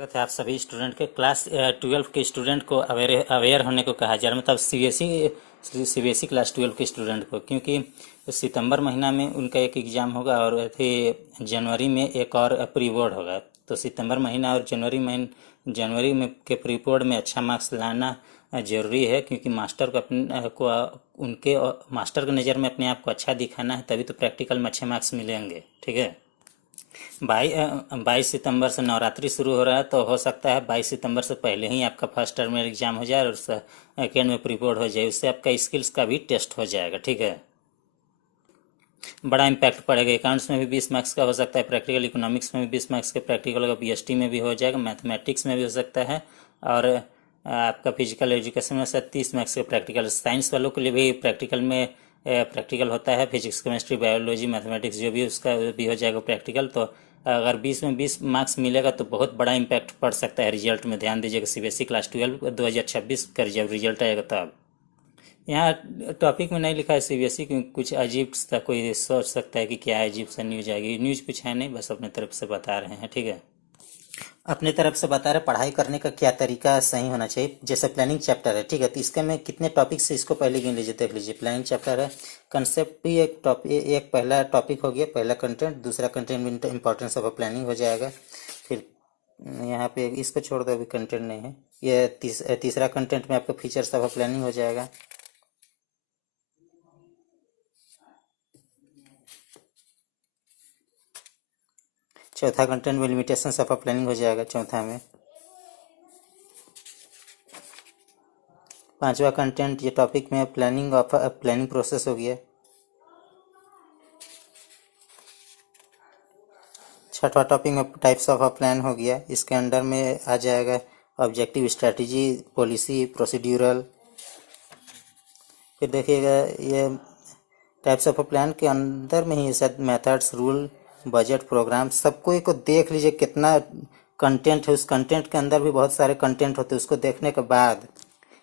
स्वागत है आप सभी स्टूडेंट के क्लास 12 के स्टूडेंट को अवेयर होने को कहा जा रहा है, मतलब सीबीएसई क्लास 12 के स्टूडेंट को, क्योंकि सितंबर महीना में उनका एक एग्ज़ाम होगा और फिर जनवरी में एक और प्री बोर्ड होगा। तो सितंबर महीना और जनवरी में के प्री बोर्ड में अच्छा मार्क्स लाना ज़रूरी है, क्योंकि मास्टर को उनके मास्टर की नज़र में अपने आप को अच्छा दिखाना है, तभी तो प्रैक्टिकल में अच्छे मार्क्स मिलेंगे। ठीक है। 22 सितंबर से नवरात्रि शुरू हो रहा है, तो हो सकता है 22 सितंबर से पहले ही आपका फर्स्ट टर्म में एग्जाम हो जाए और सेकेंड में प्रीपोर्ड हो जाए। उससे आपका स्किल्स का भी टेस्ट हो जाएगा। ठीक है। बड़ा इम्पैक्ट पड़ेगा। अकाउंट्स में भी 20 मार्क्स का हो सकता है प्रैक्टिकल, इकोनॉमिक्स में भी 20 मार्क्स का प्रैक्टिकल होगा, बीएसटी में भी हो जाएगा, मैथमेटिक्स में भी हो सकता है, और आपका फिजिकल एजुकेशन में से 30 मार्क्स का प्रैक्टिकल। साइंस वालों के लिए भी प्रैक्टिकल होता है, फिजिक्स केमिस्ट्री बायोलॉजी मैथमेटिक्स जो भी, उसका भी हो जाएगा प्रैक्टिकल। तो अगर 20 में 20 मार्क्स मिलेगा तो बहुत बड़ा इम्पैक्ट पड़ सकता है रिजल्ट में। ध्यान दीजिएगा, सीबीएसई क्लास 12 2026 का जब रिजल्ट आएगा तब। यहाँ टॉपिक में नहीं लिखा है सीबीएसई, क्योंकि कुछ अजीब सा कोई सोच सकता है कि क्या अजीब सा न्यूज आएगी। न्यूज कुछ है नहीं, बस अपने तरफ से बता रहे हैं। ठीक है। अपने तरफ से बता रहे पढ़ाई करने का क्या तरीका सही होना चाहिए। जैसे प्लानिंग चैप्टर है, ठीक है, तो इसके में कितने टॉपिक से इसको पहले गिन लीजिए, देख लीजिए। प्लानिंग चैप्टर है, कंसेप्ट भी एक टॉपिक, एक पहला टॉपिक हो गया, पहला कंटेंट। दूसरा कंटेंट इंपॉर्टेंस ऑफ प्लानिंग हो जाएगा। फिर यहाँ पे इसको छोड़ दो, अभी कंटेंट नहीं है। ये तीसरा कंटेंट में आपका फीचर्स ऑफ प्लानिंग हो जाएगा। चौथा कंटेंट में लिमिटेशंस ऑफ प्लानिंग हो जाएगा, चौथा में। पांचवा कंटेंट ये टॉपिक में प्लानिंग प्रोसेस हो गया। छठवा टॉपिक में टाइप्स ऑफ प्लान हो गया। इसके अंडर में आ जाएगा ऑब्जेक्टिव, स्ट्रेटजी, पॉलिसी, प्रोसीड्यूरल। फिर देखिएगा ये टाइप्स ऑफ प्लान के अंदर में ही शायद मेथड्स, रूल, बजट, प्रोग्राम, सबको एक देख लीजिए कितना कंटेंट है। उस कंटेंट के अंदर भी बहुत सारे कंटेंट होते हैं। उसको देखने के बाद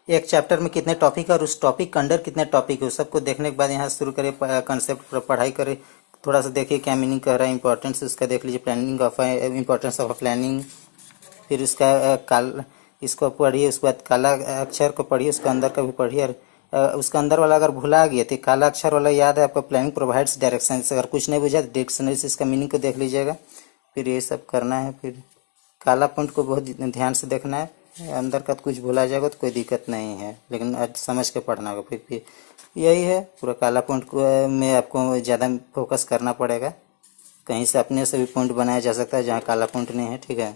एक चैप्टर में कितने टॉपिक है और उस टॉपिक के अंदर कितने टॉपिक है, सबको देखने के बाद यहाँ शुरू करें कंसेप्ट पर पढ़ाई करें। थोड़ा सा देखिए क्या मीनिंग कर रहा है, इंपॉर्टेंस उसका देख लीजिए, इंपॉर्टेंस ऑफ प्लानिंग। फिर उसका इसको पढ़िए, उसके बाद काला अक्षर को पढ़िए, उसके अंदर का भी पढ़िए। और उसका अंदर वाला अगर भुला गया तो काला अक्षर वाला याद है आपका, प्लानिंग प्रोवाइड्स डायरेक्शन। अगर कुछ नहीं बुझा तो डिक्शनरी से इसका मीनिंग को देख लीजिएगा। फिर ये सब करना है। फिर काला पॉइंट को बहुत ध्यान से देखना है, अंदर का कुछ भुला जाएगा तो कोई दिक्कत नहीं है, लेकिन आज समझ के पढ़ना होगा। फिर यही है पूरा। काला पॉइंट को में आपको ज़्यादा फोकस करना पड़ेगा। कहीं से अपने से भी पॉइंट बनाया जा सकता है जहाँ काला पॉइंट नहीं है। ठीक है।